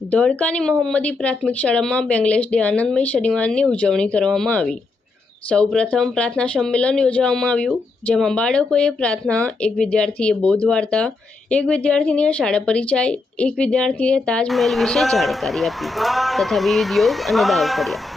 ધોળકાની મોહમ્મદી પ્રાથમિક શાળામાં બેંગ્લેશ ડે આનંદમય શનિવારની ઉજવણી કરવામાં આવી. સૌપ્રથમ પ્રાર્થના સંમેલન યોજવામાં આવ્યું, જેમાં બાળકોએ પ્રાર્થના, એક વિદ્યાર્થીએ બોધ વાર્તા એક વિદ્યાર્થીનીએ શાળા પરિચય, એક વિદ્યાર્થીએ તાજમહેલ વિશે જાણકારી આપી, તથા વિવિધ યોગ અને દાવ કર્યા.